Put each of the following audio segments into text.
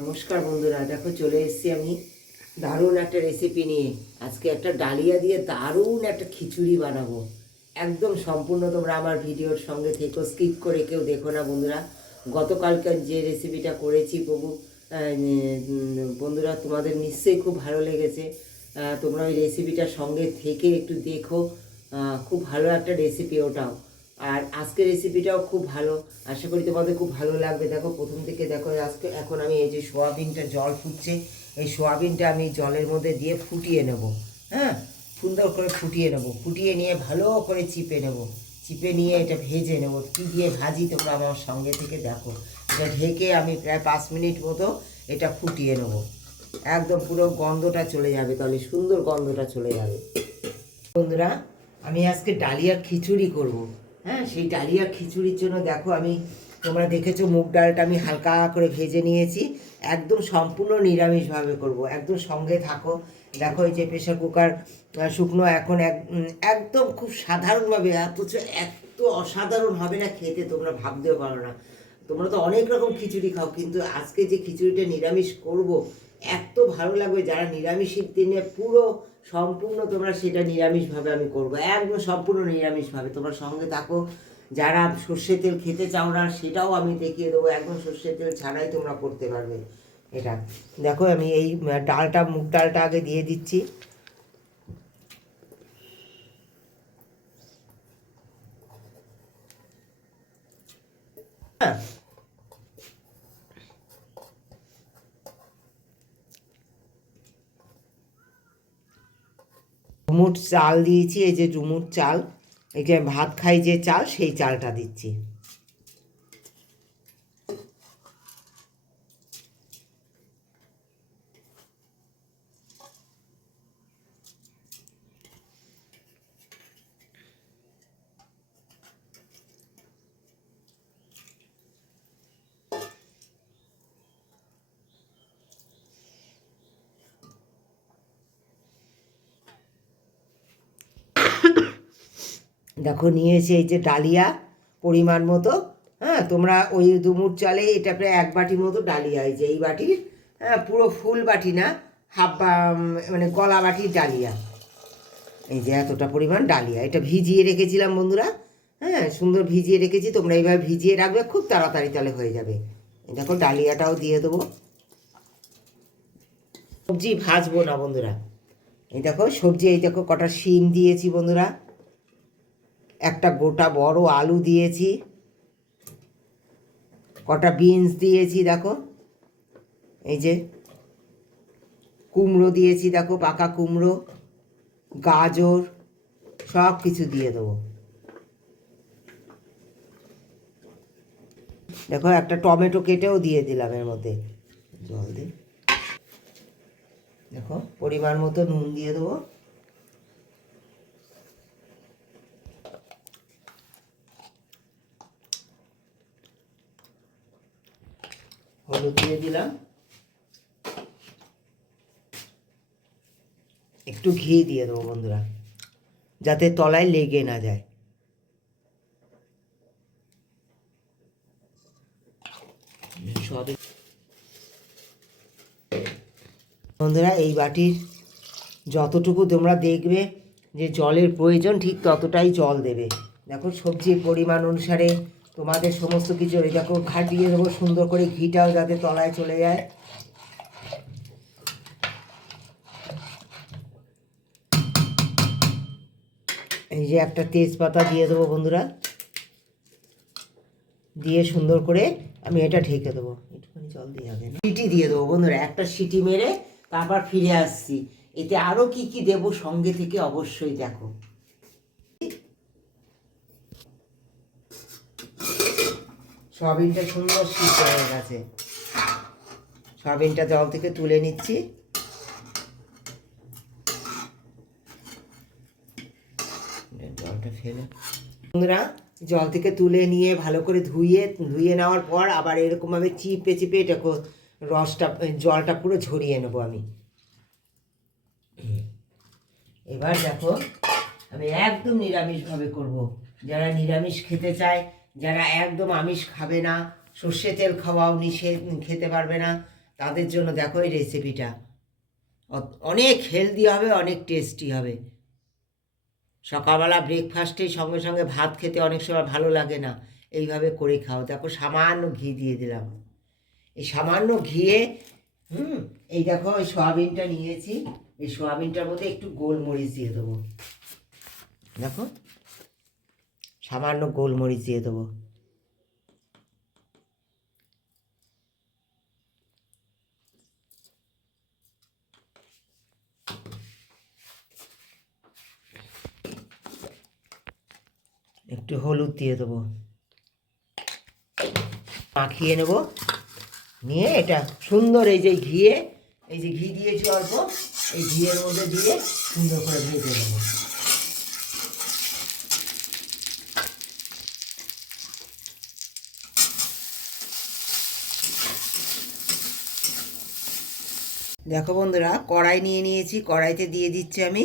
নমস্কার বন্ধুরা, দেখো চলে এসেছি আমি দারুণ একটা রেসিপি নিয়ে। আজকে একটা ডালিয়া দিয়ে দারুণ একটা খিচুড়ি বানাবো। একদম সম্পূর্ণ তোমরা আমার ভিডিওর সঙ্গে থেকো, স্কিপ করে কেউ দেখো না বন্ধুরা। গতকালকার যে রেসিপিটা করেছি প্রভু বন্ধুরা, তোমাদের নিশ্চয়ই খুব ভালো লেগেছে। তোমরা ওই রেসিপিটার সঙ্গে থেকে একটু দেখো। খুব ভালো একটা রেসিপি ওটাও। আর আজকের রেসিপিটাও খুব ভালো, আশা করি তোমাদের খুব ভালো লাগবে। দেখো প্রথম থেকে দেখো, আজকে এখন আমি এই যে সোয়াবিনটা জল ফুটছে, এই সোয়াবিনটা আমি জলের মধ্যে দিয়ে ফুটিয়ে নেব। হ্যাঁ, সুন্দর করে ফুটিয়ে নেব, ফুটিয়ে নিয়ে ভালো করে চিপে নেব, চিপে নিয়ে এটা ভেজে নেব। কী দিয়ে ভাজি তোমরা আমার সঙ্গে থেকে দেখো। এটা ঢেকে আমি প্রায় 5 মিনিট মতো এটা ফুটিয়ে নেব। একদম পুরো গন্ধটা চলে যাবে, তাহলে সুন্দর গন্ধটা চলে যাবে। বন্ধুরা, আমি আজকে ডালিয়া খিচুড়ি করব। হ্যাঁ, সেই ডালিয়া খিচুড়ির জন্য দেখো আমি, তোমরা দেখেছো মুগ ডালটা আমি হালকা করে ভেজে নিয়েছি। একদম সম্পূর্ণ নিরামিষভাবে করব, একদম সঙ্গে থাকো। দেখো এই যে প্রেশার কুকার শুকনো, এখন একদম খুব সাধারণভাবে, অথচ এত অসাধারণ হবে না খেতে, তোমরা ভাবতেও পারো না। তোমরা তো অনেক রকম খিচুড়ি খাও, কিন্তু আজকে যে খিচুড়িটা নিরামিষ করব, এত ভালো লাগবে। যারা নিরামিষের দিনে পুরো সম্পূর্ণ তোমরা সেটা নিরামিষভাবে আমি করব, একদম সম্পূর্ণ নিরামিষভাবে। তোমরা সঙ্গে থাকো। যারা সর্ষে তেল খেতে চাও না, সেটাও আমি দেখিয়ে দেবো, একদম সর্ষে তেল ছাড়াই তোমরা করতে পারবে এটা। দেখো আমি এই ডালটা, মুগ ডালটা আগে দিয়ে দিচ্ছি। হ্যাঁ, ডুমুর চাল দিয়েছি, এই যে ডুমুর চাল, এই যে ভাত খাই যে চাল, সেই চালটা দিচ্ছি। দেখো নিয়েছি এই যে ডালিয়া পরিমাণ মতো। হ্যাঁ, তোমরা ওই ডুমুর চালে এটা প্রায় 1 বাটি মতো ডালিয়া, এই যে এই বাটির, হ্যাঁ পুরো ফুল বাটি না, হাফ মানে গলা বাটির ডালিয়া। এই যে এতটা পরিমাণ ডালিয়া, এটা ভিজিয়ে রেখেছিলাম বন্ধুরা। হ্যাঁ, সুন্দর ভিজিয়ে রেখেছি, তোমরা এইভাবে ভিজিয়ে রাখবে, খুব তাড়াতাড়ি তাহলে হয়ে যাবে। দেখো ডালিয়াটাও দিয়ে দেবো। সবজি ভাজবো না বন্ধুরা। এই দেখো সবজি, এই দেখো কটা শিম দিয়েছি বন্ধুরা, একটা গোটা বড় আলু দিয়েছি, কটা বিনস দিয়েছি, দেখো এই যে কুমড়ো দিয়েছি, দেখো পাকা কুমড়ো, গাজর, সব কিছু দিয়ে দেবো। দেখো একটা টমেটো কেটেও দিয়ে দিলাম এর মধ্যে, জল দিয়ে। দেখো পরিমাণ মতো নুন দিয়ে দেবো, হলুদ দিয়ে দিলাম, একটু ঘি দিয়ে দেবো বন্ধুরা, যাতে তলায় লেগে না যায়। সবই বন্ধুরা, এই বাটির যতটুকু তোমরা দেখবে যে জলের প্রয়োজন, ঠিক ততটাই জল দেবে। দেখো সবজির পরিমাণ অনুসারে তোমাদের সমস্ত কিছু, এই দেখো ঘাটিয়ে দেবো সুন্দর করে, ঘিটাও যাতে তলায় চলে যায়। এই যে একটা তেজপাতা দিয়ে দেবো বন্ধুরা, দিয়ে সুন্দর করে আমি এটা ঢেকে দেবো। একটুখানি জল দিয়ে হবে না, সিটি দিয়ে দেবো বন্ধুরা, একটা সিটি মেরে তারপর ফিরে আসছি। এতে আরও কি কি দেবো সঙ্গে থেকে অবশ্যই দেখো। সয়াবিনটা সুন্দর সিদ্ধ হয়ে গেছে, সয়াবিনটা জল থেকে তুলে নিচ্ছি। জলটা ফেলে বন্ধুরা, জল থেকে তুলে নিয়ে ভালো করে ধুয়ে নেওয়ার পর আবার এরকমভাবে চিপে চিপে এটা রসটা, জলটা পুরো ঝরিয়ে নেবো আমি। এবার দেখো আমি একদম নিরামিষভাবে করব। যারা নিরামিষ খেতে চায়, যারা একদম আমিষ খাবে না, সর্ষে তেল খাওয়াও নিষেধ, খেতে পারবে না, তাদের জন্য দেখো এই রেসিপিটা অনেক হেলদি হবে, অনেক টেস্টি হবে। সকালবেলা ব্রেকফাস্টেই সঙ্গে সঙ্গে ভাত খেতে অনেক সময় ভালো লাগে না, এইভাবে করে খাও। দেখো সামান্য ঘি দিয়ে দিলাম, এই সামান্য ঘিয়ে এই দেখো এই সয়াবিনটা নিয়েছি, এই সয়াবিনটার মধ্যে একটু গোলমরিচ দিয়ে দেবো। দেখো সামান্য গোলমরিচ দিয়ে দেবো। একটু হলুদ দিয়ে দেবো, মাখিয়ে নেব। নিয়ে এটা সুন্দর এই যে ঘিয়ে, এই যে ঘি দিয়েছি অল্প, এই ঘিয়ের মধ্যে দিয়ে সুন্দর করে ভেজে নেব। দেখো বন্ধুরা, কড়াই নিয়ে নিয়েছি, কড়াইতে দিয়ে দিচ্ছি আমি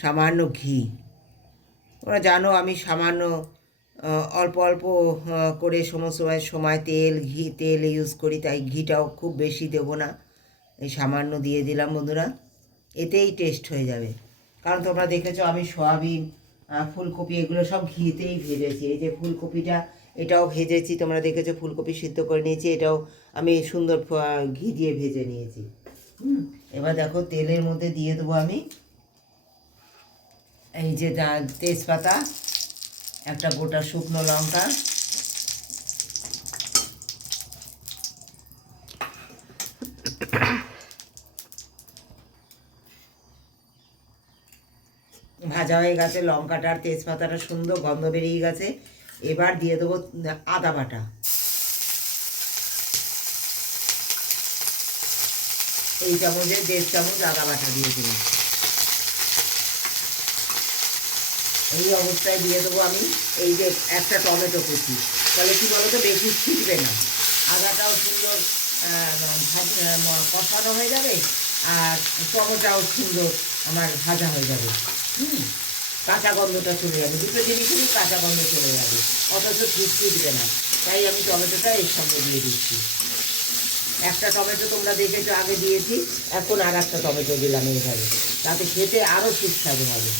সামান্য ঘি। তোমরা জানো আমি সামান্য অল্প অল্প করে সমস্ত সময় তেল ইউজ করি, তাই ঘিটাও খুব বেশি দেবো না, এই সামান্য দিয়ে দিলাম বন্ধুরা। এতেই টেস্ট হয়ে যাবে, কারণ তোমরা দেখেছো আমি সয়াবিন ফুলকপি এগুলো সব ঘিতেই ভেজেছি। এই যে ফুলকপিটা, এটাও ভেজেছি, তোমরা দেখেছো ফুলকপি সিদ্ধ করে নিয়েছি, এটাও আমি সুন্দর ঘি দিয়ে ভেজে নিয়েছি। এবার দেখো তেলের মধ্যে দিয়ে দেবো আমি এই যে তেজপাতা, একটা গোটা শুকনো লঙ্কা, ভাজা হয়ে গেছে লঙ্কাটা আর তেজপাতাটা, সুন্দর গন্ধ বেরিয়ে গেছে। এবার দিয়ে দেবো আদা বাটা, এই চামচে 1.5 চামচ আদা বাটা দিয়ে দেবো। এই অবস্থায় দিয়ে দেবো আমি এই যে একটা টমেটো কুচি, তাহলে কী বলো তো, বেশি ছিটবে না, আদাটাও সুন্দর কষানো হয়ে যাবে, আর টমেটোটাও সুন্দর আমার ভাজা হয়ে যাবে। কাঁচা গন্ধটা চলে যাবে, দুটো জিনিসেরই কাঁচা গন্ধ চলে যাবে, অথচ ছিটবে না, তাই আমি টমেটোটা এর সঙ্গে দিয়ে দিচ্ছি। একটা টমেটো তোমরা দেখেছো আগে দিয়েছি, এখন আর একটা টমেটো দিলাম এইভাবে, তাতে খেতে আরও সুস্বাদু হবে।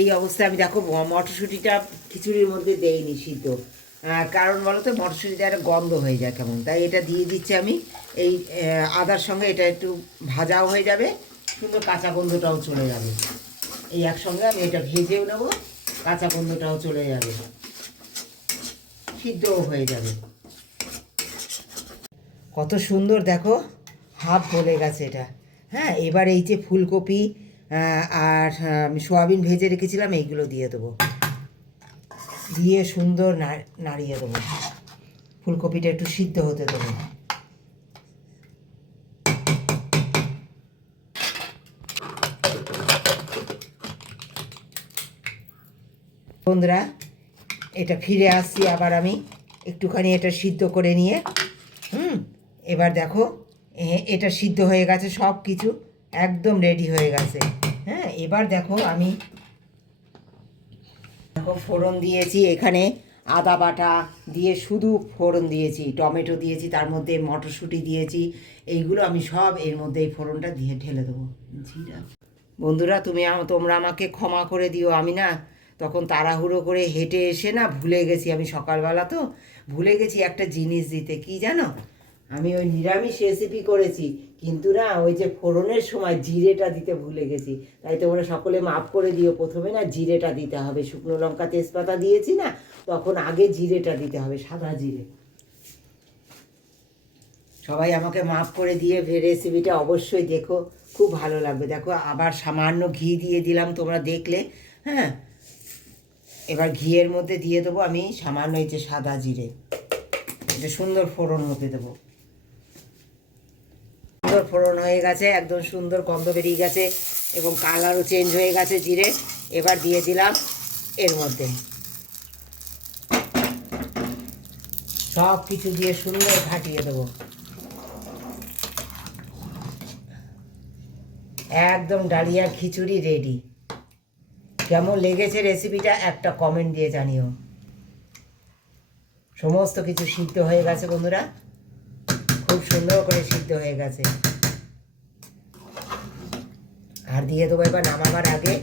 এই অবস্থায় আমি দেখো মটরশুঁটিটা খিচুড়ির মধ্যে দেইনি সিদ্ধ, কারণ বলো তো মটরশুঁটিটা একটা গন্ধ হয়ে যায় কেমন, তাই এটা দিয়ে দিচ্ছি আমি। এই আদার সঙ্গে এটা একটু ভাজাও হয়ে যাবে, সুন্দর কাঁচা গন্ধটাও চলে যাবে। এই একসঙ্গে আমি এটা ভেজেও নেব, কাঁচা গন্ধটাও চলে যাবে, সিদ্ধও হয়ে যাবে। কত সুন্দর দেখো হাফ গলে গেছে এটা। হ্যাঁ, এবার এই যে ফুলকপি আর আমি সয়াবিন ভেজে রেখেছিলাম এইগুলো দিয়ে দেবো, দিয়ে সুন্দর নাড়িয়ে দেবো। ফুলকপিটা একটু সিদ্ধ হতে দেবো। বন্ধুরা, এটা ফিরে আসছি আবার আমি একটুখানি এটা সিদ্ধ করে নিয়ে। এবার দেখো এটা সিদ্ধ হয়ে গেছে, সব কিছু একদম রেডি হয়ে গেছে। হ্যাঁ, এবার দেখো আমি দেখো ফোড়ন দিয়েছি, এখানে আদা বাটা দিয়ে শুধু ফোড়ন দিয়েছি, টমেটো দিয়েছি, তার মধ্যে মটরশুঁটি দিয়েছি, এইগুলো আমি সব এর মধ্যে এই ফোড়নটা দিয়ে ঢেলে দেবো। বন্ধুরা, তোমরা আমাকে ক্ষমা করে দিও, আমি না তখন তাড়াহুড়ো করে হেঁটে এসে না ভুলে গেছি, আমি সকালবেলা তো ভুলে গেছি একটা জিনিস দিতে। কি জানো, আমি ওই নিরামিষ রেসিপি করেছি, কিন্তু না ওই যে ফোড়নের সময় জিরেটা দিতে ভুলে গেছি, তাই তোমরা সকলে মাফ করে দিও। প্রথমে না জিরেটা দিতে হবে, শুকনো লঙ্কা তেজপাতা দিয়েছি না, তখন আগে জিরেটা দিতে হবে, সাদা জিরে। সবাই আমাকে মাফ করে দিয়ে রেসিপিটা অবশ্যই দেখো, খুব ভালো লাগবে। দেখো আবার সামান্য ঘি দিয়ে দিলাম, তোমরা দেখলে। হ্যাঁ, এবার ঘিয়ের মধ্যে দিয়ে দেবো আমি সামান্য এই যে সাদা জিরে, এটা সুন্দর ফোড়ন হতে দেবো। সুন্দর ফোড়ন হয়ে গেছে, একদম সুন্দর গন্ধ বেরিয়ে গেছে এবং কালারও চেঞ্জ হয়ে গেছে জিরে। এবার দিয়ে দিলাম এর মধ্যে সব কিছু দিয়ে সুন্দর ঘাটিয়ে দেবো। একদম ডালিয়ার খিচুড়ি রেডি। কেমন লেগেছে রেসিপিটা একটা কমেন্ট দিয়ে জানিও। সমস্ত কিছু সিদ্ধ হয়ে গেছে বন্ধুরা, খুব সুন্দর করে সিদ্ধ হয়ে গেছে। আর দিয়ে দেবো এবার নামাবার আগে,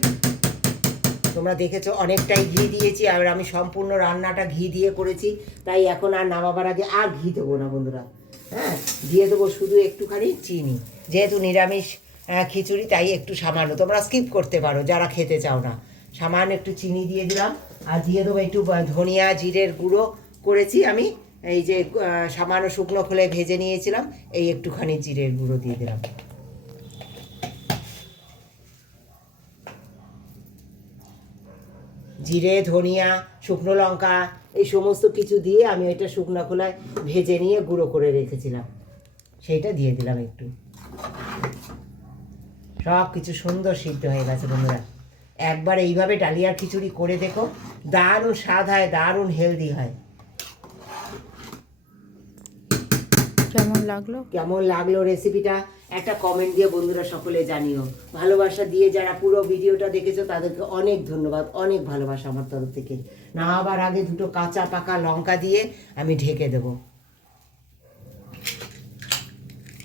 তোমরা দেখেছো অনেকটাই ঘি দিয়েছি, আর আমি সম্পূর্ণ রান্নাটা ঘি দিয়ে করেছি, তাই এখন আর নামাবার আগে আর ঘি দেবো না বন্ধুরা। হ্যাঁ, দিয়ে দেবো শুধু একটুখানি চিনি, যেহেতু নিরামিষ খিচুড়ি তাই একটু সামান্য, তোমরা স্কিপ করতে পারো যারা খেতে চাও না। সামান্য একটু চিনি দিয়ে দিলাম, আর দিয়ে দেবো একটু ধনিয়া জিরের গুঁড়ো করেছি আমি, এই যে সামান্য শুকনো খোলায় ভেজে নিয়েছিলাম, এই একটুখানি জিরের গুঁড়ো দিয়ে দিলাম। জিরে, ধনিয়া, শুকনো লঙ্কা এই সমস্ত কিছু দিয়ে আমি এটা শুকনো খোলায় ভেজে নিয়ে গুঁড়ো করে রেখেছিলাম, সেইটা দিয়ে দিলাম একটু। সব কিছু সুন্দর সিদ্ধ হয়ে গেছে বন্ধুরা। একবার এইভাবে ডালিয়ার খিচুড়ি করে দেখো, দারুণ স্বাদ হয়, দারুণ হেলদি হয়। কেমন লাগলো রেসিপিটা একটা কমেন্ট দিয়ে বন্ধুরা সকলে জানিও। ভালোবাসা দিয়ে যারা পুরো ভিডিওটা দেখেছো তাদেরকে অনেক ধন্যবাদ, অনেক ভালোবাসা আমার তরফ থেকে। নামাবার আগে দুটো কাঁচা পাকা লঙ্কা দিয়ে আমি ঢেকে দেব,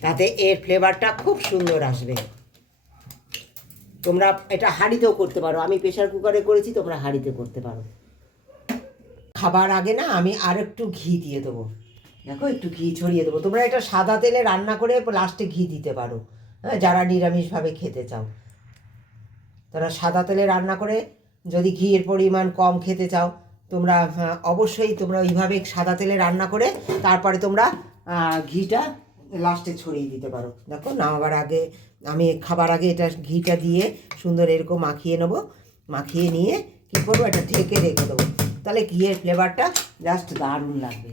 তাতে এর ফ্লেভারটা খুব সুন্দর আসবে। তোমরা এটা হাঁড়িতেও করতে পারো, আমি প্রেশার কুকারে করেছি, তোমরা হাঁড়িতে করতে পারো। খাবার আগে না আমি আর একটু ঘি দিয়ে দেবো, দেখো একটু ঘি ছড়িয়ে দেবো। তোমরা এটা সাদা তেলে রান্না করে লাস্টে ঘি দিতে পারো, হ্যাঁ, যারা নিরামিষভাবে খেতে চাও তারা সাদা তেলে রান্না করে, যদি ঘিয়ের পরিমাণ কম খেতে চাও তোমরা অবশ্যই তোমরা ওইভাবে সাদা তেলে রান্না করে তারপরে তোমরা ঘিটা লাস্টে ছড়িয়ে দিতে পারো। দেখো নামাবার আগে আমি খাবার আগে এটা ঘিটা দিয়ে সুন্দর এরকম মাখিয়ে নেবো, মাখিয়ে নিয়ে কী করবো, এটা ঢেকে রেখে দেবো, তাহলে ঘিয়ের ফ্লেভারটা জাস্ট দারুণ লাগবে।